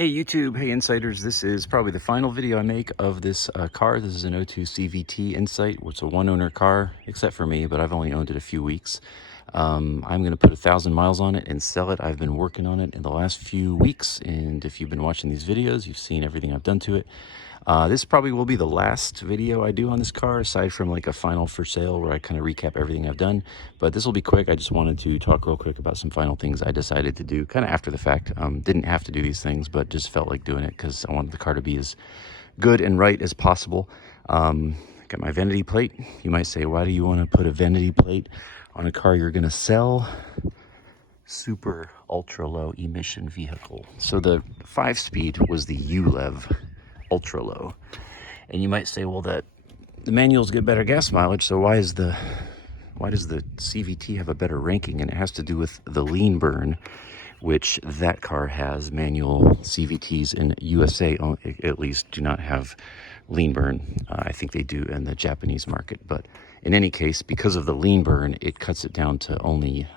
Hey YouTube, hey Insiders, this is probably the final video I make of this car. This is an '02 CVT Insight, which is a one-owner car, except for me, but I've only owned it a few weeks. I'm going to put 1,000 miles on it and sell it. I've been working on it in the last few weeks, and if you've been watching these videos, you've seen everything I've done to it. This probably will be the last video I do on this car, aside from like a final for sale where I kind of recap everything I've done. But this will be quick. I just wanted to talk real quick about some final things I decided to do kind of after the fact. Didn't have to do these things, but just felt like doing it because I wanted the car to be as good and right as possible. Got my vanity plate. You might say, why do you want to put a vanity plate on a car you're going to sell? Super ultra low emission vehicle. So the 5-speed was the ULEV ultra low, and you might say, well, that the manuals get better gas mileage, so why does the CVT have a better ranking? And it has to do with the lean burn, which that car has. Manual CVTs in USA at least do not have lean burn. I think they do in the Japanese market, but in any case, because of the lean burn, it cuts it down to only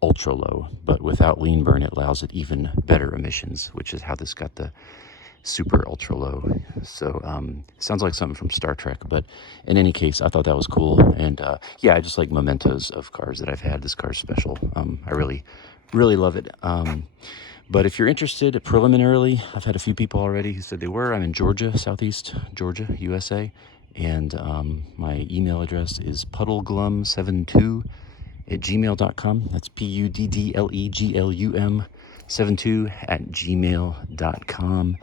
ultra low. But without lean burn, it allows it even better emissions, which is how this got the super ultra low. So sounds like something from Star Trek, but in any case, I thought that was cool. And yeah, I just like mementos of cars that I've had. This car's special. I really love it. But if you're interested preliminarily, I've had a few people already who said they were. I'm in Georgia, Southeast Georgia, USA, and my email address is puddleglum72@gmail.com. That's puddleglum72@gmail.com.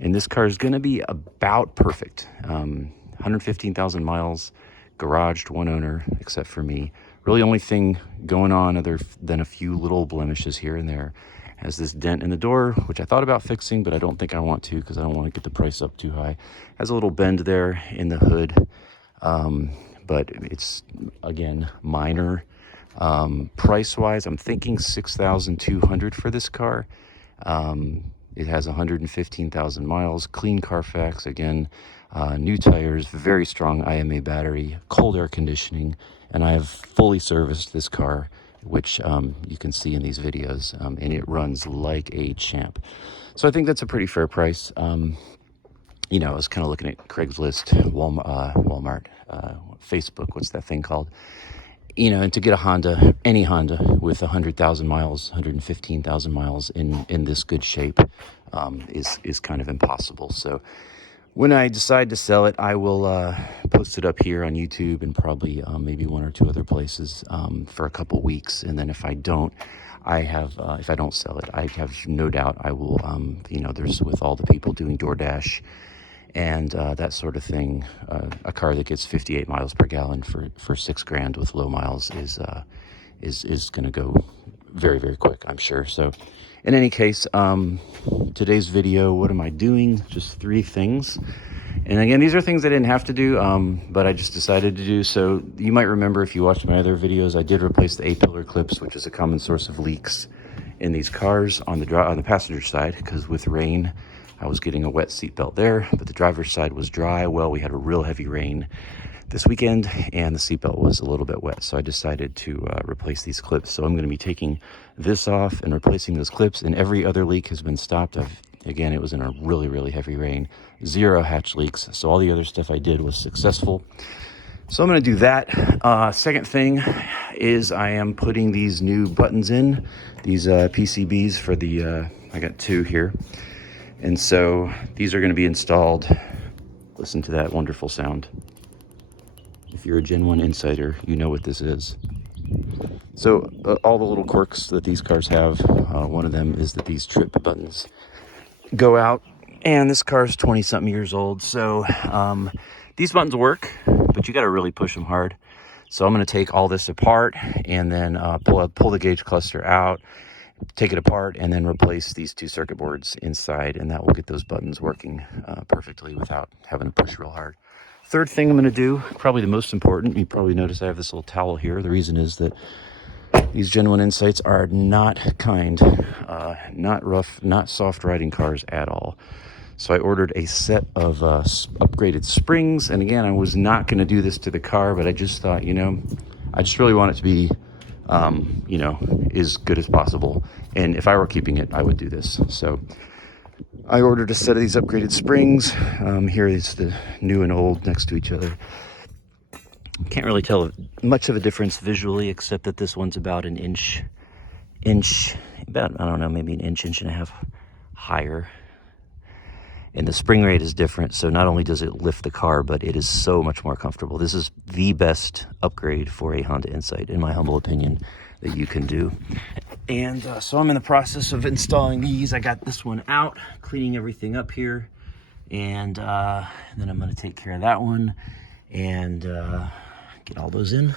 And this car is going to be about perfect. 115,000 miles, garaged, one owner, except for me. Really only thing going on other than a few little blemishes here and there. Has this dent in the door, which I thought about fixing, but I don't think I want to because I don't want to get the price up too high. Has a little bend there in the hood, but it's, again, minor. Price-wise, I'm thinking $6,200 for this car. It has 115,000 miles, clean Carfax, again, new tires, very strong IMA battery, cold air conditioning, and I have fully serviced this car, which you can see in these videos, and it runs like a champ. So I think that's a pretty fair price. You know, I was kind of looking at Craigslist, Walmart, Facebook, what's that thing called? You know, and to get a Honda, any Honda with 100,000 miles, 115,000 miles in this good shape is kind of impossible. So when I decide to sell it, I will post it up here on YouTube and probably maybe one or two other places for a couple weeks. And then if I don't, if I don't sell it, I have no doubt I will, you know, there's with all the people doing DoorDash and that sort of thing, a car that gets 58 miles per gallon for $6,000 with low miles is going to go very, very quick, I'm sure. So in any case, today's video, what am I doing? Just 3 things. And again, these are things I didn't have to do, but I just decided to do. So you might remember if you watched my other videos, I did replace the A-pillar clips, which is a common source of leaks in these cars on the passenger side, because with rain, I was getting a wet seatbelt there, but the driver's side was dry. Well, we had a real heavy rain this weekend, and the seatbelt was a little bit wet, so I decided to replace these clips. So I'm going to be taking this off and replacing those clips, and every other leak has been stopped. Again, it was in a really, really heavy rain. 0 hatch leaks, so all the other stuff I did was successful. So I'm going to do that. Second thing is I am putting these new buttons in, these PCBs for the, I got 2 here. And so these are going to be installed. Listen to that wonderful sound. If you're a Gen 1 Insider, you know what this is. So all the little quirks that these cars have, one of them is that these trip buttons go out, and this car is 20-something years old. So these buttons work, but you got to really push them hard. So I'm going to take all this apart and then pull the gauge cluster out, take it apart, and then replace these 2 circuit boards inside, and that will get those buttons working perfectly without having to push real hard. Third thing I'm going to do, probably the most important, you probably notice I have this little towel here. The reason is that these Gen 1 Insights are not kind, not rough, not soft riding cars at all. So I ordered a set of upgraded springs, and again, I was not going to do this to the car, but I just thought, you know, I just really want it to be you know, as good as possible. And if I were keeping it, I would do this. So I ordered a set of these upgraded springs. Here is the new and old next to each other. Can't really tell much of a difference visually, except that this one's about an inch, about, I don't know, maybe an inch and a half higher. And the spring rate is different, so not only does it lift the car, but it is so much more comfortable. This is the best upgrade for a Honda Insight, in my humble opinion, that you can do. And so I'm in the process of installing these. I got this one out, cleaning everything up here, and then I'm going to take care of that one and get all those in.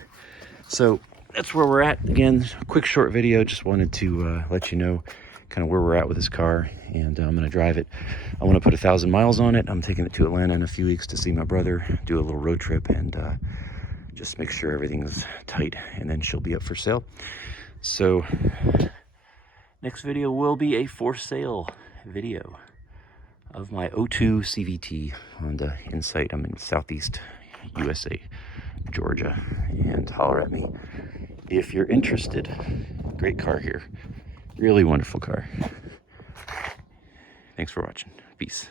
So that's where we're at. Again, quick short video. Just wanted to let you know kind of where we're at with this car, and I'm going to drive it. I want to put 1,000 miles on it. I'm taking it to Atlanta in a few weeks to see my brother, do a little road trip, and just make sure everything's tight, and then she'll be up for sale. So next video will be a for sale video of my 02 CVT Honda Insight. I'm in Southeast USA, Georgia, and holler at me if you're interested. Great car here. Really wonderful car. Thanks for watching. Peace.